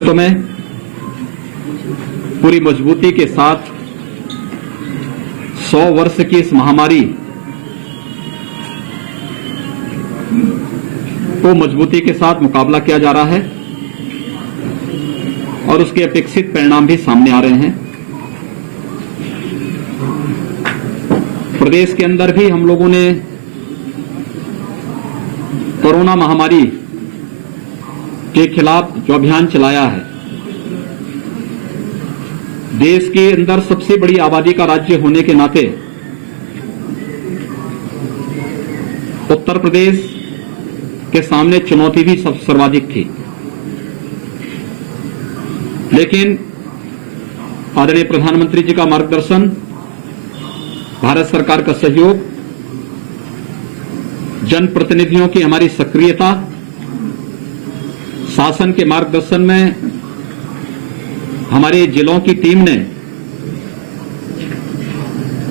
तो मैं पूरी मजबूती के साथ 100 वर्ष की इस महामारी को मजबूती के साथ मुकाबला किया जा रहा है और उसके अपेक्षित परिणाम भी सामने आ रहे हैं। प्रदेश के अंदर भी हम लोगों ने कोरोना महामारी के खिलाफ जो अभियान चलाया है, देश के अंदर सबसे बड़ी आबादी का राज्य होने के नाते उत्तर प्रदेश के सामने चुनौती भी सर्वाधिक थी, लेकिन आदरणीय प्रधानमंत्री जी का मार्गदर्शन, भारत सरकार का सहयोग, जनप्रतिनिधियों की हमारी सक्रियता, शासन के मार्गदर्शन में हमारे जिलों की टीम ने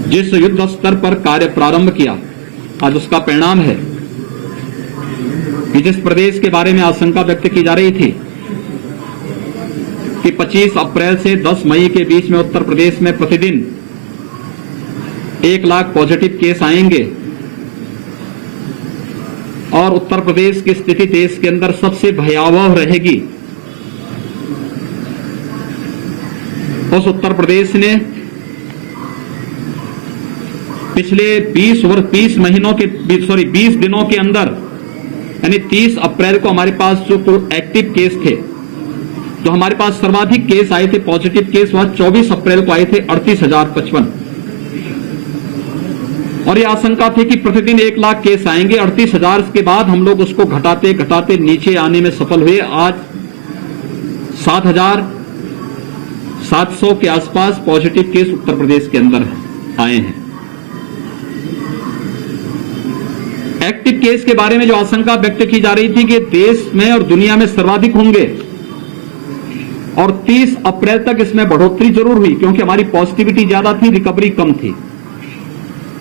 जिस युद्ध स्तर पर कार्य प्रारंभ किया, आज उसका परिणाम है कि जिस प्रदेश के बारे में आशंका व्यक्त की जा रही थी कि 25 अप्रैल से 10 मई के बीच में उत्तर प्रदेश में प्रतिदिन 1 लाख पॉजिटिव केस आएंगे और उत्तर प्रदेश की स्थिति देश के अंदर सबसे भयावह रहेगी, उस उत्तर प्रदेश ने पिछले 20 दिनों के अंदर यानी 30 अप्रैल को हमारे पास जो एक्टिव केस थे, तो हमारे पास सर्वाधिक केस आए थे, पॉजिटिव केस वहां 24 अप्रैल को आए थे 38,055 और ये आशंका थी कि प्रतिदिन 1 लाख केस आएंगे। 38,000 के बाद हम लोग उसको घटाते घटाते नीचे आने में सफल हुए। आज 7,700 के आसपास पॉजिटिव केस उत्तर प्रदेश के अंदर आए हैं। एक्टिव केस के बारे में जो आशंका व्यक्त की जा रही थी कि देश में और दुनिया में सर्वाधिक होंगे और 30 अप्रैल तक इसमें बढ़ोतरी जरूर हुई क्योंकि हमारी पॉजिटिविटी ज्यादा थी, रिकवरी कम थी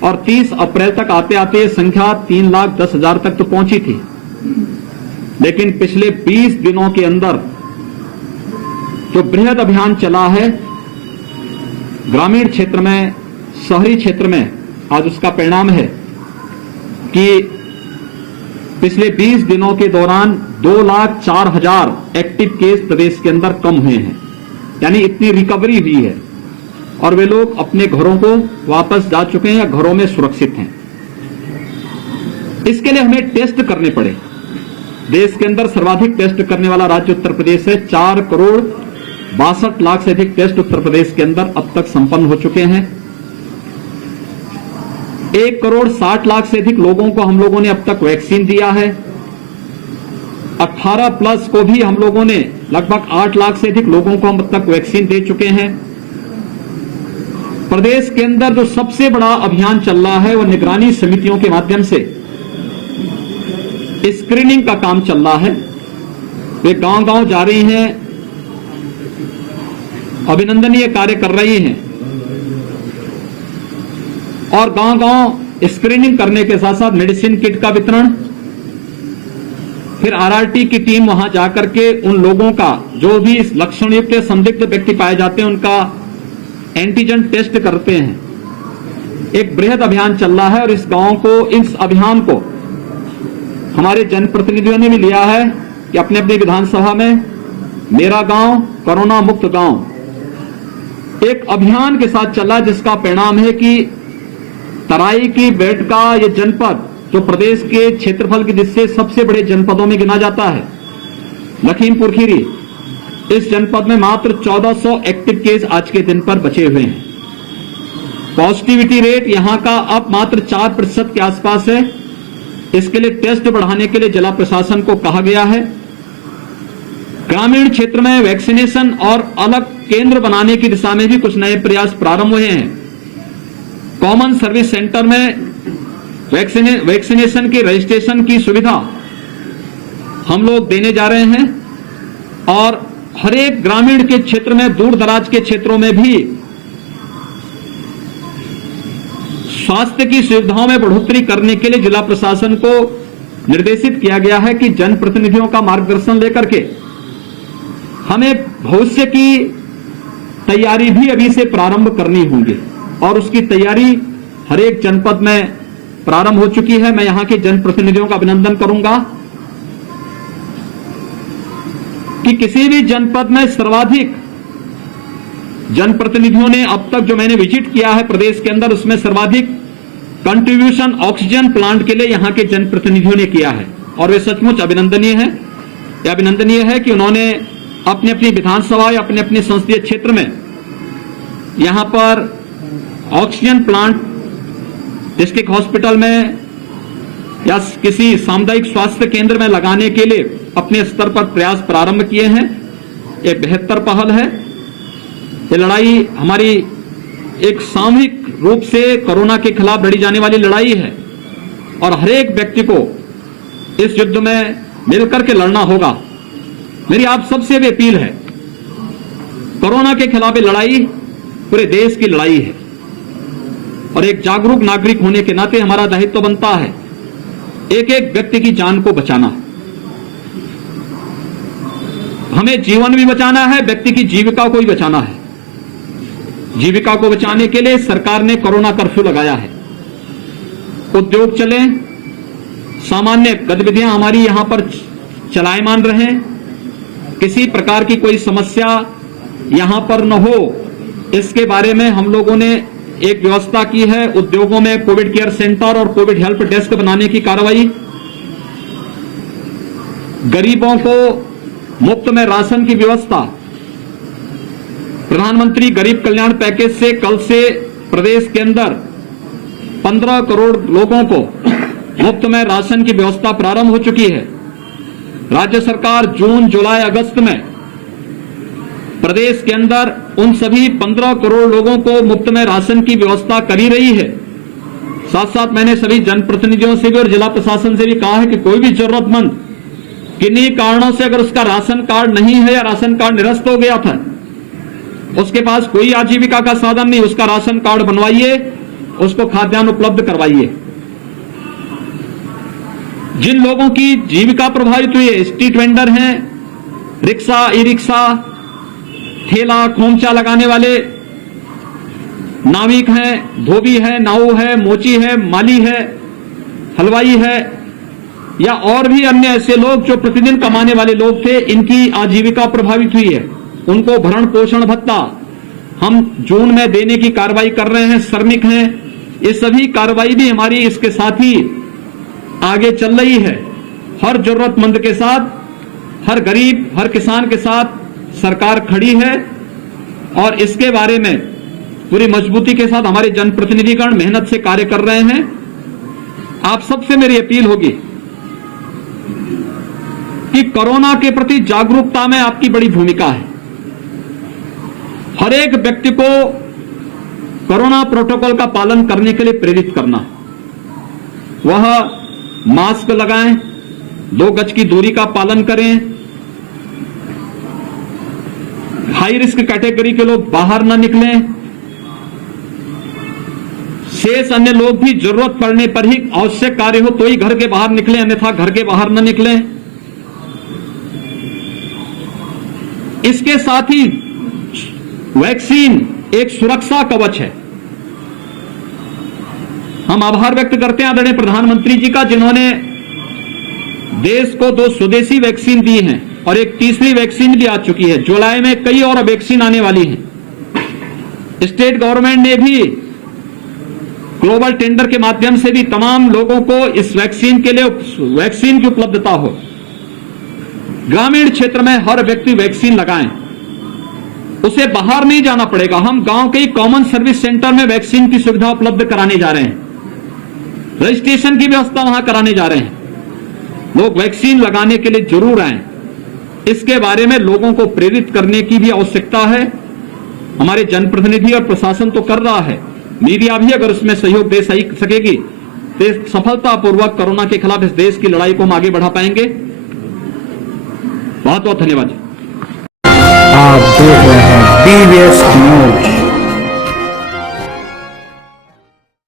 और 30 अप्रैल तक आते आते ये संख्या 3,10,000 तक तो पहुंची थी, लेकिन पिछले 20 दिनों के अंदर जो बृहद अभियान चला है ग्रामीण क्षेत्र में, शहरी क्षेत्र में, आज उसका परिणाम है कि पिछले 20 दिनों के दौरान 2,04,000 एक्टिव केस प्रदेश के अंदर कम हुए हैं, यानी इतनी रिकवरी हुई है और वे लोग अपने घरों को वापस जा चुके हैं या घरों में सुरक्षित हैं। इसके लिए हमें टेस्ट करने पड़े। देश के अंदर सर्वाधिक टेस्ट करने वाला राज्य उत्तर प्रदेश है। 4,62,00,000 से अधिक टेस्ट उत्तर प्रदेश के अंदर अब तक संपन्न हो चुके हैं। 1,60,00,000 से अधिक लोगों को हम लोगों ने अब तक वैक्सीन दिया है। 18+ को भी हम लोगों ने लगभग 8 लाख से अधिक लोगों को हम अब तक वैक्सीन दे चुके हैं। प्रदेश के अंदर जो सबसे बड़ा अभियान चल रहा है वो निगरानी समितियों के माध्यम से स्क्रीनिंग का काम चल रहा है। वे गांव-गांव जा रही हैं, अभिनंदनीय कार्य कर रही हैं और गांव-गांव स्क्रीनिंग करने के साथ साथ मेडिसिन किट का वितरण, फिर आरआरटी की टीम वहां जाकर के उन लोगों का जो भी इस लक्षण युक्त संदिग्ध व्यक्ति पाए जाते हैं उनका एंटीजन टेस्ट करते हैं। एक बृहद अभियान चल रहा है और इस अभियान को हमारे जनप्रतिनिधियों ने भी लिया है कि अपने अपनी विधानसभा में मेरा गांव कोरोना मुक्त गांव एक अभियान के साथ चला, जिसका परिणाम है कि तराई की बेल्ट का ये जनपद जो प्रदेश के क्षेत्रफल की दृष्टि से सबसे बड़े जनपदों में गिना जाता है, लखीमपुर खीरी, इस जनपद में मात्र 1400 एक्टिव केस आज के दिन पर बचे हुए हैं। पॉजिटिविटी रेट यहां का अब मात्र 4% के आसपास है। इसके लिए टेस्ट बढ़ाने के लिए जिला प्रशासन को कहा गया है। ग्रामीण क्षेत्र में वैक्सीनेशन और अलग केंद्र बनाने की दिशा में भी कुछ नए प्रयास प्रारंभ हुए हैं। कॉमन सर्विस सेंटर में वैक्सीनेशन की रजिस्ट्रेशन की सुविधा हम लोग देने जा रहे हैं और हर एक ग्रामीण के क्षेत्र में, दूर दराज के क्षेत्रों में भी स्वास्थ्य की सुविधाओं में बढ़ोतरी करने के लिए जिला प्रशासन को निर्देशित किया गया है कि जनप्रतिनिधियों का मार्गदर्शन लेकर के हमें भविष्य की तैयारी भी अभी से प्रारंभ करनी होगी और उसकी तैयारी हर एक जनपद में प्रारंभ हो चुकी है। मैं यहां के जनप्रतिनिधियों का अभिनंदन करूंगा कि किसी भी जनपद में सर्वाधिक जनप्रतिनिधियों ने अब तक जो मैंने विजिट किया है प्रदेश के अंदर, उसमें सर्वाधिक कंट्रीब्यूशन ऑक्सीजन प्लांट के लिए यहां के जनप्रतिनिधियों ने किया है और वे सचमुच अभिनंदनीय है। यह अभिनंदनीय है कि उन्होंने अपनी अपनी विधानसभा या अपने अपने संसदीय क्षेत्र में यहां पर ऑक्सीजन प्लांट डिस्ट्रिक्ट हॉस्पिटल में या किसी सामुदायिक स्वास्थ्य केंद्र में लगाने के लिए अपने स्तर पर प्रयास प्रारंभ किए हैं। एक बेहतर पहल है। ये लड़ाई हमारी एक सामूहिक रूप से कोरोना के खिलाफ लड़ी जाने वाली लड़ाई है और हर एक व्यक्ति को इस युद्ध में मिलकर के लड़ना होगा। मेरी आप सबसे भी अपील है, कोरोना के खिलाफ ये लड़ाई पूरे देश की लड़ाई है और एक जागरूक नागरिक होने के नाते हमारा दायित्व बनता है एक एक व्यक्ति की जान को बचाना। हमें जीवन भी बचाना है, व्यक्ति की जीविका को भी बचाना है। जीविका को बचाने के लिए सरकार ने कोरोना कर्फ्यू लगाया है। उद्योग चले, सामान्य गतिविधियां हमारी यहां पर चलायमान रहें, किसी प्रकार की कोई समस्या यहां पर न हो, इसके बारे में हम लोगों ने एक व्यवस्था की है। उद्योगों में कोविड केयर सेंटर और कोविड हेल्प डेस्क बनाने की कार्रवाई, गरीबों को मुफ्त में राशन की व्यवस्था, प्रधानमंत्री गरीब कल्याण पैकेज से कल से प्रदेश के अंदर 15 करोड़ लोगों को मुफ्त में राशन की व्यवस्था प्रारंभ हो चुकी है। राज्य सरकार जून, जुलाई, अगस्त में प्रदेश के अंदर उन सभी 15 करोड़ लोगों को मुफ्त में राशन की व्यवस्था कर ही रही है। साथ साथ मैंने सभी जनप्रतिनिधियों से भी और जिला प्रशासन से भी कहा है कि कोई भी जरूरतमंद किन्हीं कारणों से अगर उसका राशन कार्ड नहीं है या राशन कार्ड निरस्त हो गया था, उसके पास कोई आजीविका का साधन नहीं, उसका राशन कार्ड बनवाइए, उसको खाद्यान्न उपलब्ध करवाइए। जिन लोगों की जीविका प्रभावित हुई है, स्ट्रीट वेंडर हैं, रिक्शा, ई रिक्शा, ठेला खोमचा लगाने वाले, नाविक हैं, धोबी है, नाऊ है, मोची है, माली है, हलवाई है या और भी अन्य ऐसे लोग जो प्रतिदिन कमाने वाले लोग थे, इनकी आजीविका प्रभावित हुई है। उनको भरण पोषण भत्ता हम जून में देने की कार्रवाई कर रहे हैं। श्रमिक हैं, ये सभी कार्रवाई भी हमारी इसके साथ ही आगे चल रही है। हर जरूरतमंद के साथ, हर गरीब, हर किसान के साथ सरकार खड़ी है और इसके बारे में पूरी मजबूती के साथ हमारे जनप्रतिनिधिगण मेहनत से कार्य कर रहे हैं। आप सबसे मेरी अपील होगी कि कोरोना के प्रति जागरूकता में आपकी बड़ी भूमिका है। हर एक व्यक्ति को कोरोना प्रोटोकॉल का पालन करने के लिए प्रेरित करना। वह मास्क लगाएं, 2 गज की दूरी का पालन करें, हाई रिस्क कैटेगरी के लोग बाहर न निकलें, शेष अन्य लोग भी जरूरत पड़ने पर ही आवश्यक कार्य हो तो ही घर के बाहर निकलें, अन्यथा घर के बाहर न निकलें। इसके साथ ही वैक्सीन एक सुरक्षा कवच है। हम आभार व्यक्त करते हैं आदरणीय प्रधानमंत्री जी का, जिन्होंने देश को 2 स्वदेशी वैक्सीन दी हैं और एक तीसरी वैक्सीन भी आ चुकी है। जुलाई में कई और वैक्सीन आने वाली हैं। स्टेट गवर्नमेंट ने भी ग्लोबल टेंडर के माध्यम से भी तमाम लोगों को इस वैक्सीन के लिए वैक्सीन की उपलब्धता हो। ग्रामीण क्षेत्र में हर व्यक्ति वैक्सीन लगाएं, उसे बाहर नहीं जाना पड़ेगा। हम गांव के कॉमन सर्विस सेंटर में वैक्सीन की सुविधा उपलब्ध कराने जा रहे हैं, रजिस्ट्रेशन की व्यवस्था वहां कराने जा रहे हैं। लोग वैक्सीन लगाने के लिए जरूर आएं। इसके बारे में लोगों को प्रेरित करने की भी आवश्यकता है। हमारे जनप्रतिनिधि और प्रशासन तो कर रहा है, मीडिया भी अगर उसमें सहयोग दे सकेगी तो सफलतापूर्वक कोरोना के खिलाफ इस देश की लड़ाई को हम आगे बढ़ा पाएंगे। बहुत बहुत धन्यवाद। आप देख रहे हैं DVS न्यूज।